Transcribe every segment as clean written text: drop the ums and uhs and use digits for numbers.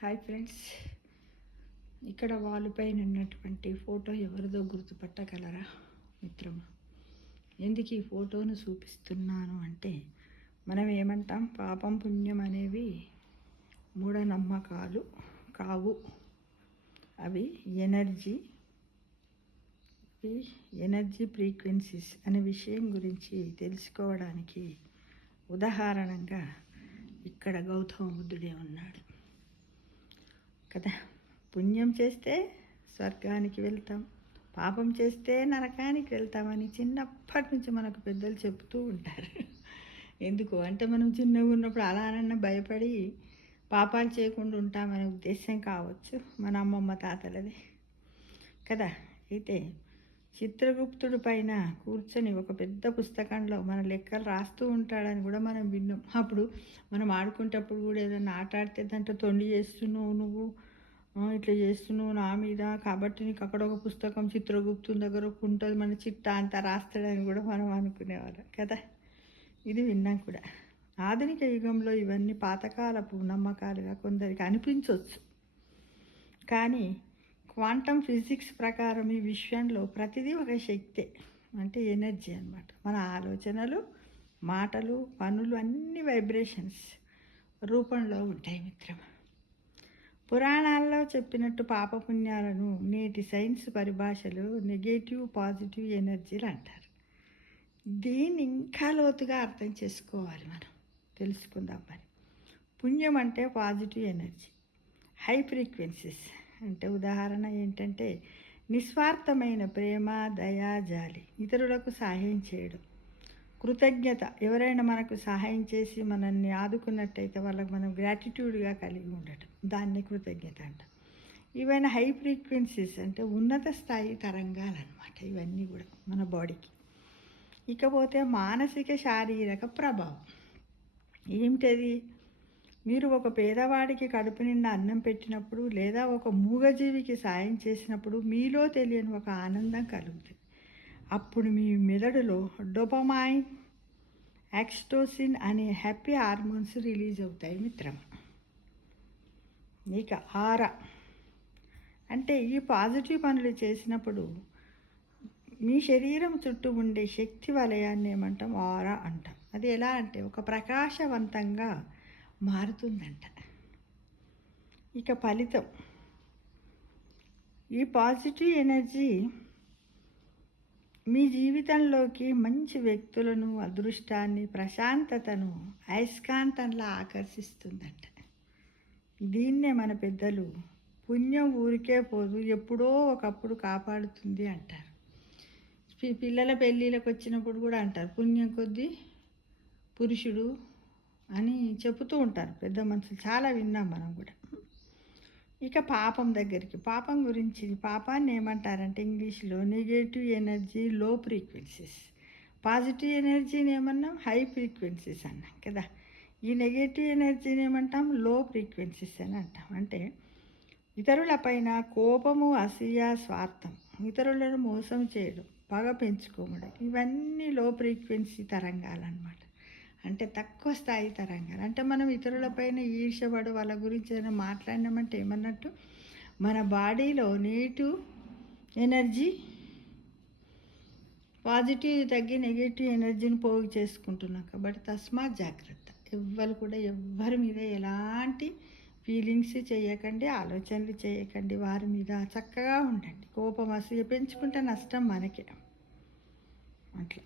Hi friends, ఇక్కడ wall పైన ఉన్నటువంటి ఫోటో ఎవరిదో గుర్తుపట్టగలరా మిత్రమా? ఎందుకు ఈ ఫోటోను చూపిస్తున్నాను అంటే, మనం ఏమంటాం, పాపం పుణ్యం అనేవి మూఢనమ్మకాలు కావు. అవి ఎనర్జీ ఫ్రీక్వెన్సీస్ అనే విషయం గురించి తెలుసుకోవడానికి ఉదాహరణంగా ఇక్కడ గౌతమ బుద్ధుడే ఉన్నాడు కదా. పుణ్యం చేస్తే స్వర్గానికి వెళ్తాం, పాపం చేస్తే నరకానికి వెళ్తామని చిన్నప్పటి నుంచి మనకు పెద్దలు చెబుతూ ఉంటారు. ఎందుకు అంటే, మనం చిన్నగా ఉన్నప్పుడు అలానన్నా భయపడి పాపాలు చేయకుండా ఉంటామనే ఉద్దేశం కావచ్చు మన అమ్మమ్మ తాతలది కదా. అయితే చిత్రగుప్తుడి పైన కూర్చొని ఒక పెద్ద పుస్తకంలో మన లెక్కలు రాస్తూ ఉంటాడని కూడా మనం విన్నాం. అప్పుడు మనం ఆడుకునేటప్పుడు కూడా ఏదైనా ఆట ఆడితే దాంట్లో తొండి చేస్తున్నావు నువ్వు, ఇట్లా చేస్తున్నావు నా మీద, కాబట్టి నీకు అక్కడ ఒక పుస్తకం చిత్రగుప్తుని దగ్గర ఉంటుంది, మన చిట్టా అంతా రాస్తాడని కూడా మనం అనుకునేవాళ్ళం కదా. ఇది విన్నాం కూడా. ఆధునిక యుగంలో ఇవన్నీ పాతకాలపు నమ్మకాలుగా కొందరికి అనిపించవచ్చు, కానీ క్వాంటమ్ ఫిజిక్స్ ప్రకారం ఈ విశ్వంలో ప్రతిదీ ఒక శక్తే, అంటే ఎనర్జీ అన్నమాట. మన ఆలోచనలు, మాటలు, పనులు అన్ని వైబ్రేషన్స్ రూపంలో ఉంటాయి మిత్రమా. పురాణాల్లో చెప్పినట్టు పాపపుణ్యాలను నేటి సైన్స్ పరిభాషలో నెగటివ్ పాజిటివ్ ఎనర్జీలు అంటారు. దీన్ని ఇంకా లోతుగా అర్థం చేసుకోవాలి, మనం తెలుసుకుందాం. మరి పుణ్యం అంటే పాజిటివ్ ఎనర్జీ, హై ఫ్రీక్వెన్సీస్. అంటే ఉదాహరణ ఏంటంటే, నిస్వార్థమైన ప్రేమ, దయ, జాలి, ఇతరులకు సహాయం చేయడం, కృతజ్ఞత. ఎవరైనా మనకు సహాయం చేసి మనల్ని ఆదుకున్నట్టయితే వాళ్ళకి మనం గ్రాటిట్యూడ్గా కలిగి ఉండటం, దాన్ని కృతజ్ఞత అంటాం. ఇవన్నీ హై ఫ్రీక్వెన్సీస్, అంటే ఉన్నత స్థాయి తరంగాలన్నమాట. ఇవన్నీ కూడా మన బాడీకి. ఇకపోతే మానసిక శారీరక ప్రభావం ఏమిటది? మీరు ఒక పేదవాడికి కడుపు నిండా అన్నం పెట్టినప్పుడు, లేదా ఒక మూగజీవికి సాయం చేసినప్పుడు మీలో తెలియని ఒక ఆనందం కలుగుతుంది. అప్పుడు మీ మెదడులో డోపమైన్, ఆక్సిటోసిన్ అనే హ్యాపీ హార్మోన్స్ రిలీజ్ అవుతాయి మిత్రమా. ఇక ఆరా అంటే, ఈ పాజిటివ్ పనులు చేసినప్పుడు మీ శరీరం చుట్టూ ఉండే శక్తి వలయాన్ని ఏమంటాం, ఆరా అంటాం. అది ఎలా అంటే, ఒక ప్రకాశవంతంగా మారుతుందంట. ఇక ఫలితం, ఈ పాజిటివ్ ఎనర్జీ మీ జీవితంలోకి మంచి వ్యక్తులను, అదృష్టాన్ని, ప్రశాంతతను అయస్కాంతంలా ఆకర్షిస్తుందంట. దీన్నే మన పెద్దలు పుణ్యం ఊరికే పోదు, ఎప్పుడో ఒకప్పుడు కాపాడుతుంది అంటారు. పిల్లల పెళ్ళిళ్ళకి వచ్చినప్పుడు కూడా అంటారు, పుణ్యం కొద్దీ పురుషుడు అని చెబుతూ ఉంటారు పెద్ద మనుషులు. చాలా విన్నాం మనం కూడా. ఇక పాపం దగ్గరికి, పాపం గురించి, పాపాన్ని ఏమంటారంటే ఇంగ్లీష్లో నెగటివ్ ఎనర్జీ, లో ఫ్రీక్వెన్సీస్. పాజిటివ్ ఎనర్జీని ఏమన్నాం, హై ఫ్రీక్వెన్సీస్ అన్నాం కదా. ఈ నెగటివ్ ఎనర్జీని ఏమంటాం, లో ఫ్రీక్వెన్సీస్ అని అంటాం. అంటే ఇతరులపైన కోపము, అసూయ, స్వార్థం, ఇతరులను మోసం చేయడం, పగ పెంచుకోవడం, ఇవన్నీ లో ఫ్రీక్వెన్సీ తరంగాలన్నమాట. అంటే తక్కువ స్థాయి తరంగాలు. అంటే మనం ఇతరులపైన ఈర్ష్యపడు వాళ్ళ గురించి ఏదైనా మాట్లాడినామంటే ఏమన్నట్టు, మన బాడీలో నెగిటివ్ ఎనర్జీ, పాజిటివ్ తగ్గి నెగిటివ్ ఎనర్జీని పోగు చేసుకుంటున్నాం. కాబట్టి తస్మాత్ జాగ్రత్త. ఎవ్వరు కూడా ఎవ్వరి మీద ఎలాంటి ఫీలింగ్స్ చేయకండి, ఆలోచనలు చేయకండి. వారి మీద చక్కగా ఉండండి. కోపం, అసూయ పెంచుకుంటే నష్టం మనకే అట్లా.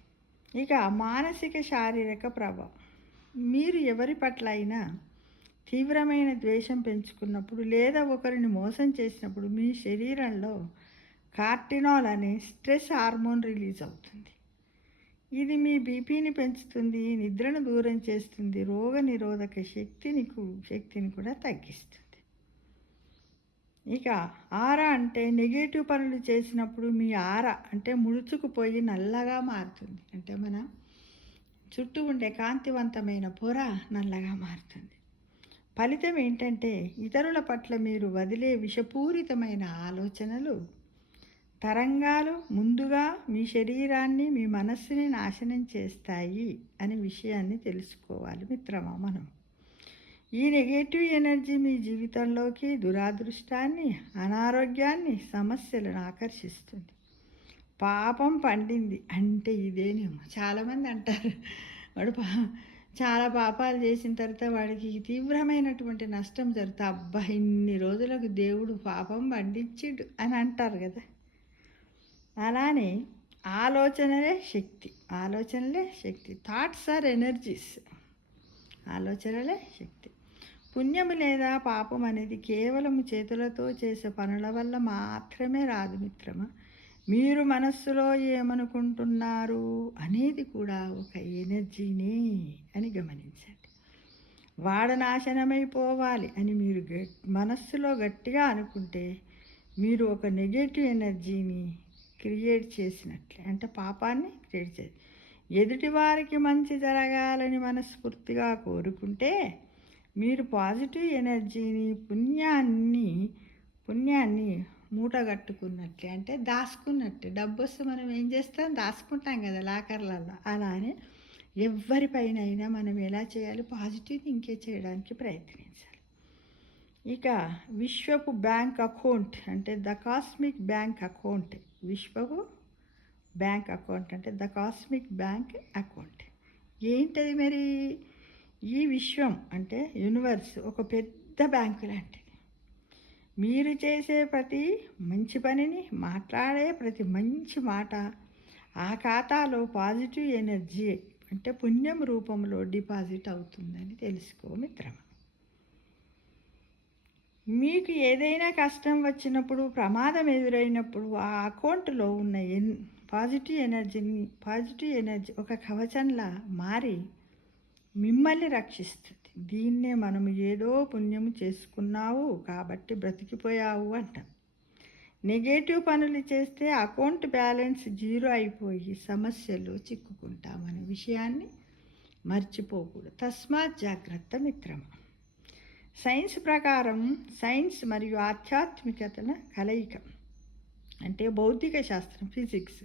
ఇక మానసిక శారీరక ప్రభావం, మీరు ఎవరి పట్ల అయినా తీవ్రమైన ద్వేషం పెంచుకున్నప్పుడు, లేదా ఒకరిని మోసం చేసినప్పుడు మీ శరీరంలో కార్టినాల్ అనే స్ట్రెస్ హార్మోన్ రిలీజ్ అవుతుంది. ఇది మీ బీపీని పెంచుతుంది, నిద్రను దూరం చేస్తుంది, రోగ నిరోధక శక్తిని కూడా తగ్గిస్తుంది. ఇక ఆరా అంటే, నెగటివ్ పనులు చేసినప్పుడు మీ ఆరా అంటే ముడుచుకుపోయి నల్లగా మారుతుంది. అంటే మన చుట్టూ ఉండే కాంతివంతమైన పొర నల్లగా మారుతుంది. ఫలితం ఏంటంటే, ఇతరుల పట్ల మీరు వదిలే విషపూరితమైన ఆలోచనలు, తరంగాలు ముందుగా మీ శరీరాన్ని, మీ మనస్సుని నాశనం చేస్తాయి అనే విషయాన్ని తెలుసుకోవాలి మిత్రమా మనం. ఈ నెగటివ్ ఎనర్జీ మీ జీవితంలోకి దురాదృష్టాన్ని, అనారోగ్యాన్ని, సమస్యలను ఆకర్షిస్తుంది. పాపం పండింది అంటే ఇదేనేమో. చాలామంది అంటారు వాడు చాలా పాపాలు చేసిన తర్వాత వాడికి తీవ్రమైనటువంటి నష్టం జరుగుతుంది. అబ్బా, ఇన్ని రోజులకు దేవుడు పాపం పండించిండు అని అంటారు కదా. అలానే ఆలోచనలే శక్తి. ఆలోచనలే శక్తి. Thoughts are energies. ఆలోచనలే శక్తి. పుణ్యము లేదా పాపం అనేది కేవలం చేతులతో చేసే పనుల వల్ల మాత్రమే రాదు మిత్రమా. మీరు మనస్సులో ఏమనుకుంటున్నారు అనేది కూడా ఒక ఎనర్జీనే అని గమనించండి. వాడు నాశనమైపోవాలి అని మీరు మనస్సులో గట్టిగా అనుకుంటే మీరు ఒక నెగటివ్ ఎనర్జీని క్రియేట్ చేసినట్లే. అంటే పాపాన్ని క్రియేట్ చేసి ఎదుటివారికి మంచి జరగాలని మనస్ఫూర్తిగా కోరుకుంటే మీరు పాజిటివ్ ఎనర్జీని, పుణ్యాన్ని మూటగట్టుకున్నట్లే. అంటే దాచుకున్నట్టు. డబ్బు వస్తే మనం ఏం చేస్తాం? దాచుకుంటాం కదా లాకర్లలో. అలానే ఎవరిపైనైనా మనం ఎలా చేయాలి? పాజిటివ్ థింకే చేయడానికి ప్రయత్నించాలి. ఇక విశ్వపు బ్యాంక్ అకౌంట్ అంటే ద కాస్మిక్ బ్యాంక్ అకౌంట్. విశ్వపు బ్యాంక్ అకౌంట్ అంటే ద కాస్మిక్ బ్యాంక్ అకౌంట్. ఏంటది మరి? ఈ విశ్వం అంటే యూనివర్స్ ఒక పెద్ద బ్యాంకు లాంటిది. మీరు చేసే ప్రతి మంచి పనిని, మాట్లాడే ప్రతి మంచి మాట ఆ ఖాతాలో పాజిటివ్ ఎనర్జీ అంటే పుణ్యం రూపంలో డిపాజిట్ అవుతుందని తెలుసుకో మిత్రమా. మీకు ఏదైనా కష్టం వచ్చినప్పుడు, ప్రమాదం ఎదురైనప్పుడు ఆ అకౌంట్లో ఉన్న పాజిటివ్ ఎనర్జీ ఒక కవచంలా మారి మిమ్మల్ని రక్షిస్తుంది. దీన్నే మనం ఏదో పుణ్యము చేసుకున్నావు కాబట్టి బ్రతికిపోయావు అంటాం. నెగటివ్ పనులు చేస్తే అకౌంట్ బ్యాలెన్స్ జీరో అయిపోయి సమస్యలు చిక్కుకుంటామనే విషయాన్ని మర్చిపోకూడదు. తస్మాత్ జాగ్రత్త మిత్రమా. సైన్స్ ప్రకారం సైన్స్ మరియు ఆధ్యాత్మికతల కలయిక అంటే భౌతిక శాస్త్రం, ఫిజిక్స్.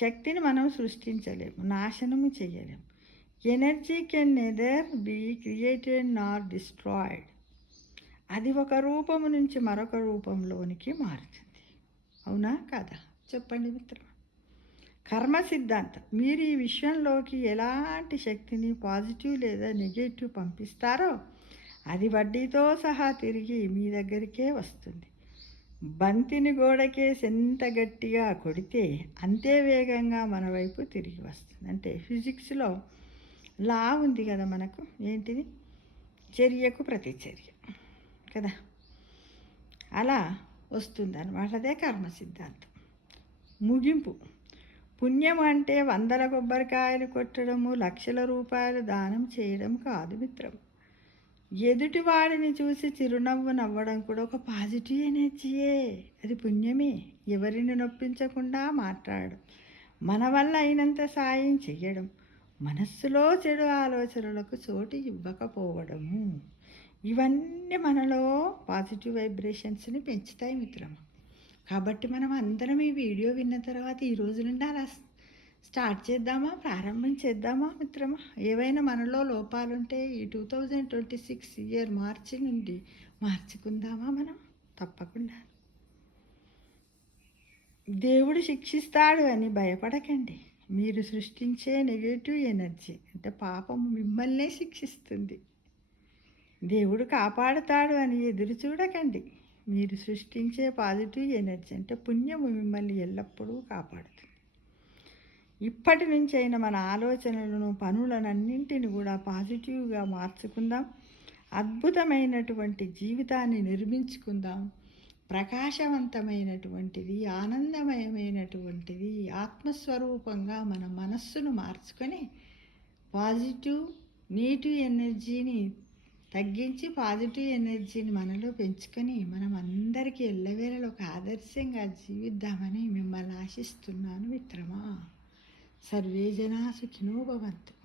శక్తిని మనం సృష్టించలేము, నాశనము చేయలేము. Energy can neither be created nor destroyed. అది ఒక రూపము నుంచి మరొక రూపంలోనికి మారుతుంది. అవునా కాదా? చెప్పండి మిత్రమా. కర్మ సిద్ధాంతం. మీరు ఈ విషయంలోకి ఎలాంటి శక్తిని పాజిటివ్ లేదా నెగటివ్ పంపిస్తారో అది వడ్డీతో సహా తిరిగి మీ దగ్గరికే వస్తుంది. బంతిని గోడకేసి ఎంత గట్టిగా కొడితే అంతే వేగంగా మన వైపు తిరిగి వస్తుంది. అంటే ఫిజిక్స్లో లా ఉంది కదా మనకు. ఏంటిది? చర్యకు ప్రతిచర్య కదా. అలా వస్తుంది అన్నమాట. అదే కర్మ సిద్ధాంతం. ముగింపు. పుణ్యం అంటే 100 కొబ్బరికాయలు కొట్టడము, లక్షల రూపాయలు దానం చేయడం కాదు మిత్రం. ఎదుటివాడిని చూసి చిరునవ్వు నవ్వడం కూడా ఒక పాజిటివ్ ఎనర్జీయే. అది పుణ్యమే. ఎవరిని నొప్పించకుండా మాట్లాడడం, మన వల్ల అయినంత సాయం చేయడం, మనస్సులో చెడు ఆలోచనలకు చోటు ఇవ్వకపోవడము, ఇవన్నీ మనలో పాజిటివ్ వైబ్రేషన్స్ని పెంచుతాయి మిత్రమా. కాబట్టి మనం అందరం ఈ వీడియో విన్న తర్వాత ఈ రోజు నుండి అలా స్టార్ట్ చేద్దామా, ప్రారంభం చేద్దామా మిత్రమా. ఏవైనా మనలో లోపాలుంటే ఈ 2026 ఇయర్ మార్చి నుండి మార్చుకుందామా మనం. తప్పకుండా. దేవుడు శిక్షిస్తాడు అని భయపడకండి. మీరు సృష్టించే నెగటివ్ ఎనర్జీ అంటే పాపం మిమ్మల్నే శిక్షిస్తుంది. దేవుడు కాపాడుతాడు అని ఎదురు చూడకండి. మీరు సృష్టించే పాజిటివ్ ఎనర్జీ అంటే పుణ్యము మిమ్మల్ని ఎల్లప్పుడూ కాపాడుతుంది. ఇప్పటి నుంచైనా మన ఆలోచనలను, పనులనన్నింటిని కూడా పాజిటివ్గా మార్చుకుందాం. అద్భుతమైనటువంటి జీవితాన్ని నిర్మించుకుందాం. ప్రకాశవంతమైనటువంటిది, ఆనందమయమైనటువంటిది ఆత్మస్వరూపంగా మన మనస్సును మార్చుకొని నెగిటివ్ ఎనర్జీని తగ్గించి పాజిటివ్ ఎనర్జీని మనలో పెంచుకొని మనం అందరికీ ఎల్లవేళలో ఒక ఆదర్శంగా జీవిద్దామని మిమ్మల్ని ఆశిస్తున్నాను మిత్రమా. సర్వే జనా సుఖినో భవంతు.